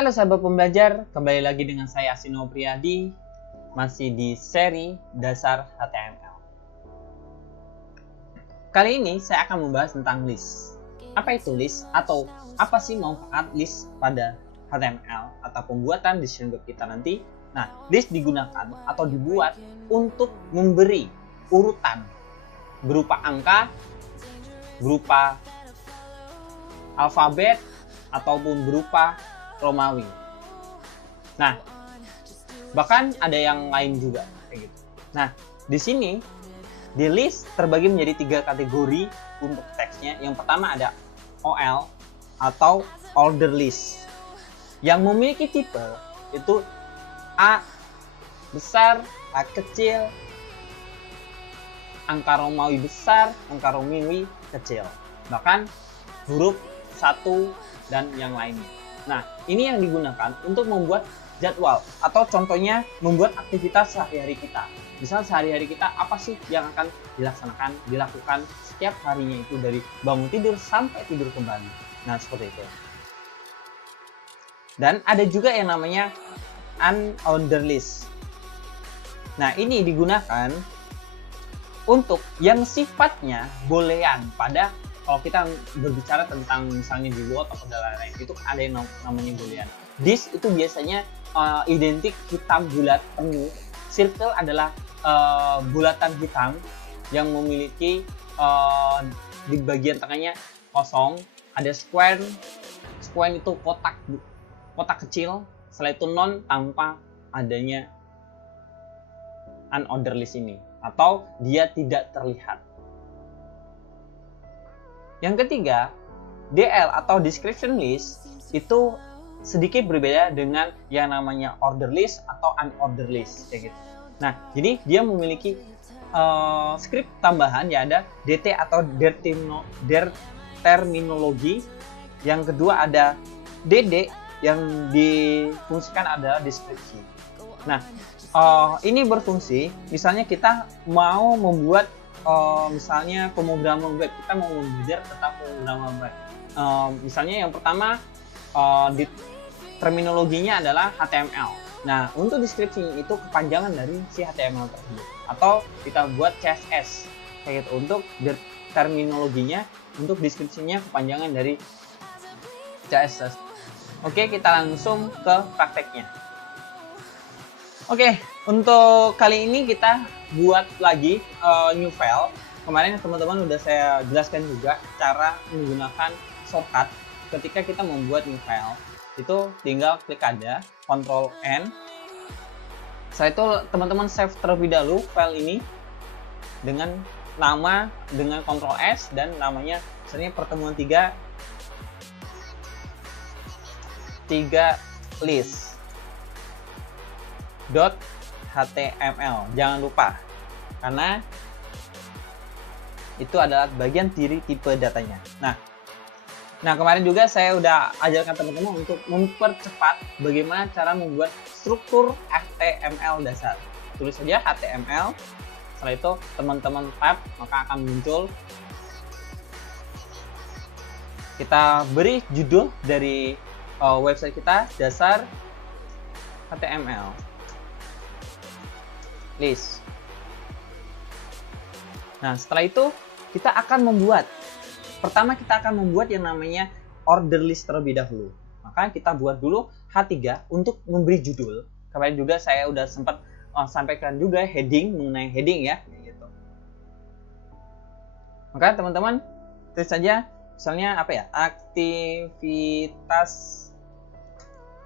Halo sahabat pembelajar, kembali lagi dengan saya Asino Priyadi, masih di seri Dasar HTML. Kali ini saya akan membahas tentang list. Apa itu list atau apa sih manfaat list pada HTML atau pembuatan decision web kita nanti? Nah, list digunakan atau dibuat untuk memberi urutan berupa angka, berupa alfabet, ataupun berupa Romawi. Nah, bahkan ada yang lain juga kayak gitu. Nah, di sini di list terbagi menjadi 3 kategori untuk teksnya. Yang pertama ada OL atau order list yang memiliki tipe itu A besar, A kecil, angka Romawi besar, angka Romawi kecil, bahkan huruf 1 dan yang lainnya. Nah, ini yang digunakan untuk membuat jadwal atau contohnya membuat aktivitas sehari-hari kita. Misal sehari-hari kita apa sih yang akan dilakukan setiap harinya itu dari bangun tidur sampai tidur kembali. Nah, seperti itu. Dan ada juga yang namanya unordered list. Nah, ini digunakan untuk yang sifatnya boolean pada kalau kita berbicara tentang misalnya di Word atau lain-lain, itu ada yang namanya boolean. This itu biasanya identik hitam bulat penuh. Circle adalah bulatan hitam yang memiliki di bagian tengahnya kosong. Ada square. Square itu kotak kecil. Setelah itu non tanpa adanya unordered list ini atau dia tidak terlihat. Yang ketiga, DL atau description list itu sedikit berbeda dengan yang namanya order list atau unordered list kayak gitu. Nah, jadi dia memiliki script tambahan ya, ada DT atau terminologi. Yang kedua ada DD yang difungsikan adalah deskripsi. Nah, ini berfungsi misalnya kita mau membuat misalnya pemrograman web, kita mau belajar tentang pemrograman web. Misalnya yang pertama di terminologinya adalah HTML. Nah, untuk deskripsi itu kepanjangan dari si HTML tersebut. Atau kita buat CSS kayak gitu. Untuk terminologinya, untuk deskripsinya kepanjangan dari CSS. Oke, kita langsung ke prakteknya. Oke, untuk kali ini kita buat lagi new file. Kemarin teman-teman udah saya jelaskan juga cara menggunakan shortcut ketika kita membuat new file. Itu tinggal klik aja Ctrl N. Setelah itu teman-teman save terlebih dahulu file ini dengan nama, dengan Ctrl S dan namanya misalnya pertemuan 3 list .html. Jangan lupa karena itu adalah bagian diri tipe datanya. Nah, kemarin juga saya udah ajarkan teman-teman untuk mempercepat bagaimana cara membuat struktur HTML dasar. Tulis saja HTML. Setelah itu teman-teman tab, maka akan muncul. Kita beri judul dari website kita, dasar HTML list. Nah, setelah itu kita akan membuat yang namanya order list terlebih dahulu. Maka kita buat dulu H3 untuk memberi judul. Kemarin juga saya udah sempat sampaikan juga heading, mengenai heading ya, gitu. Maka teman-teman tulis saja misalnya apa ya? Aktivitas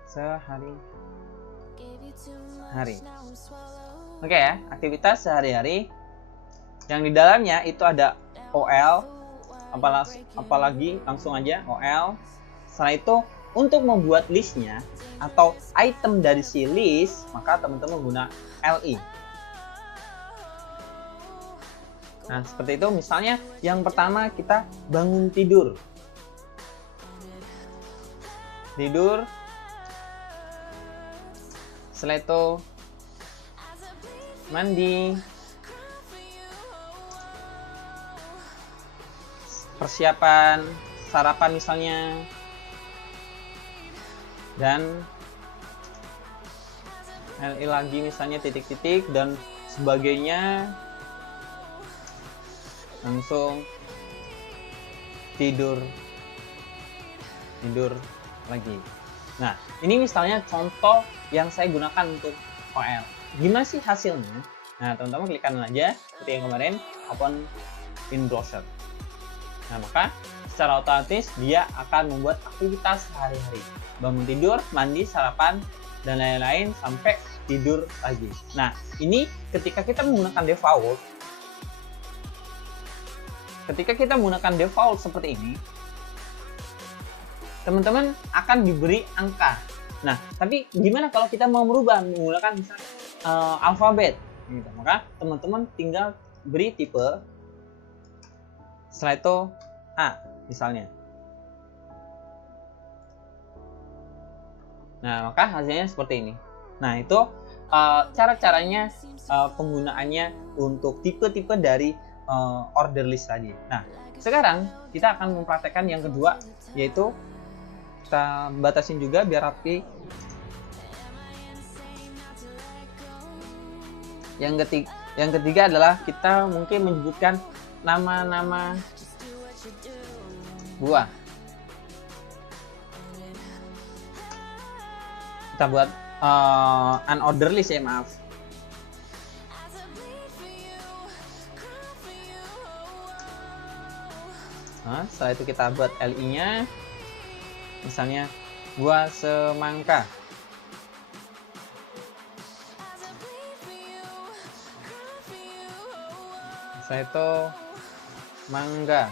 sehari-hari. Oke ya, aktivitas sehari-hari. Yang di dalamnya itu ada OL, apalagi langsung aja OL. Setelah itu untuk membuat listnya atau item dari si list, maka teman-teman guna LI. Nah, seperti itu. Misalnya yang pertama kita bangun tidur. Setelah itu mandi, persiapan sarapan misalnya, dan li lagi misalnya titik-titik dan sebagainya, langsung tidur lagi. Nah, ini misalnya contoh yang saya gunakan untuk OL. Gimana sih hasilnya? Nah, teman-teman klik kanan aja seperti yang kemarin, open in browser. Nah, maka secara otomatis dia akan membuat aktivitas sehari-hari, bangun tidur, mandi, sarapan, dan lain-lain sampai tidur lagi. Nah, ini ketika kita menggunakan default, seperti ini, teman-teman akan diberi angka. Nah, tapi gimana kalau kita mau merubah menggunakan misalnya alfabet? Gitu. Maka teman-teman tinggal beri tipe, setelah itu A misalnya. Nah, maka hasilnya seperti ini. Nah, itu cara-caranya penggunaannya untuk tipe-tipe dari order list tadi. Nah, sekarang kita akan mempraktekkan yang kedua, yaitu kita batasin juga biar rapi. Yang ketiga adalah kita mungkin menyebutkan nama-nama buah. Kita buat unorder list ya, maaf. Nah, setelah itu kita buat li-nya, misalnya buah semangka. Setelah itu mangga.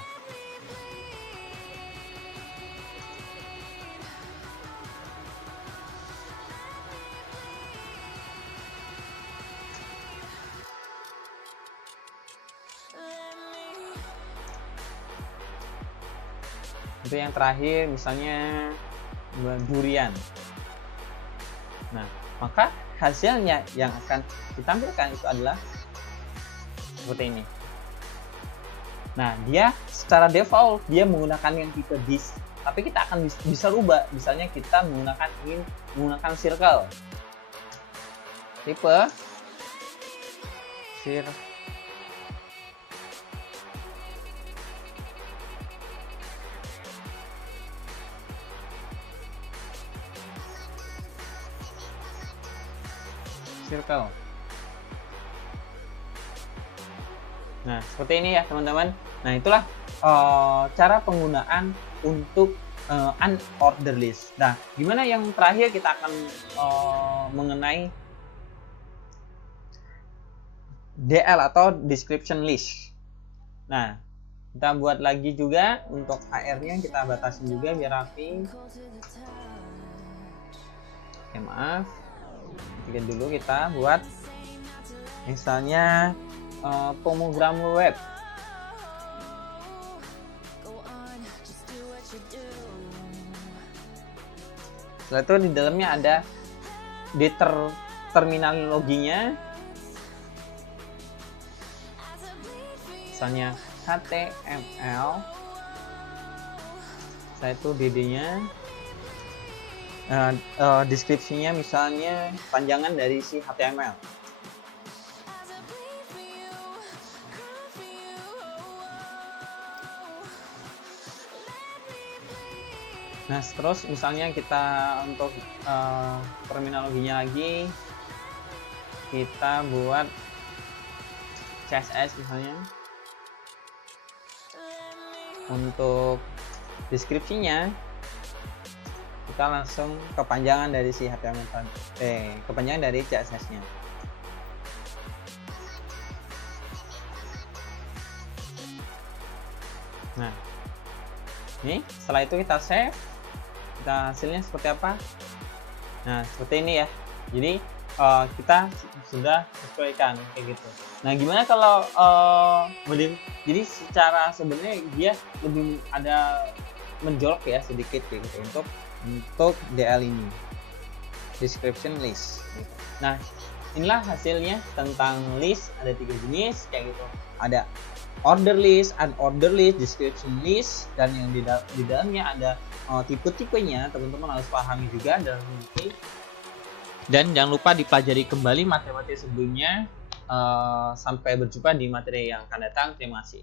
Itu yang terakhir misalnya durian. Nah, maka hasilnya yang akan ditampilkan itu adalah seperti ini. Nah, dia secara default dia menggunakan yang tipe disk, tapi kita akan bisa rubah. Misalnya kita ingin menggunakan circle. Tipe circle. Nah, seperti ini ya teman-teman. Nah, itulah cara penggunaan untuk unorder list. Nah, gimana yang terakhir kita akan mengenai DL atau description list. Nah, kita buat lagi juga untuk HR-nya kita batasin juga biar rapi. Oke, maaf. Bikin dulu kita buat misalnya program web. Setelah itu di dalamnya ada terminologinya, misalnya HTML. Setelah itu DD-nya, deskripsinya misalnya panjangan dari si HTML. Nah, terus misalnya kita untuk terminologinya lagi, kita buat CSS misalnya. Untuk deskripsinya, kita langsung kepanjangan dari si HTML kepanjangan dari CSS-nya. Nah, ini setelah itu kita save. Kita hasilnya seperti apa? Nah, seperti ini ya. Jadi kita sudah sesuaikan kayak gitu. Nah, gimana kalau jadi secara sebenarnya dia lebih ada menjolok ya sedikit kayak gitu untuk DL ini, description list. Nah, inilah hasilnya tentang list. Ada 3 jenis kayak gitu. Ada order list, unorder list, description list, dan yang di dalamnya ada tipe-tipenya. Teman-teman harus pahami juga dalam ini. Dan jangan lupa dipelajari kembali materi-materi sebelumnya. Sampai berjumpa di materi yang akan datang. Terima kasih.